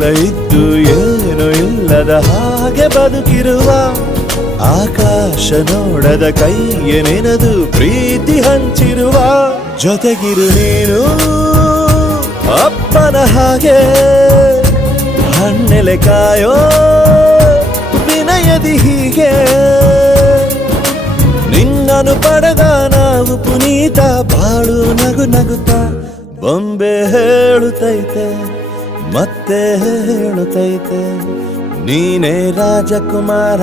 ಎಲ್ಲ ಇದ್ದು ಏನು ಇಲ್ಲದ ಹಾಗೆ ಬದುಕಿರುವ ಆಕಾಶ ನೋಡದ ಕೈಯೇ ನೆನೆದು ಪ್ರೀತಿ ಹಂಚಿರುವ ಜೊತೆಗಿರು ನೀನು ಅಪ್ಪನ ಹಾಗೆ ಹಣ್ಣೆಲೆ ಕಾಯೋ ವಿನಯದಿ ಹೀಗೆ ನಿನ್ನನು ಪಡೆದ ನಾವು ಪುನೀತ ಬಾಳು ನಗು ನಗುತ್ತಾ ಬೊಂಬೆ ಹೇಳುತ್ತೈತೆ ಮತ್ತೆ ಹೇಳುತ್ತೈತೆ ನೀನೇ ರಾಜಕುಮಾರ.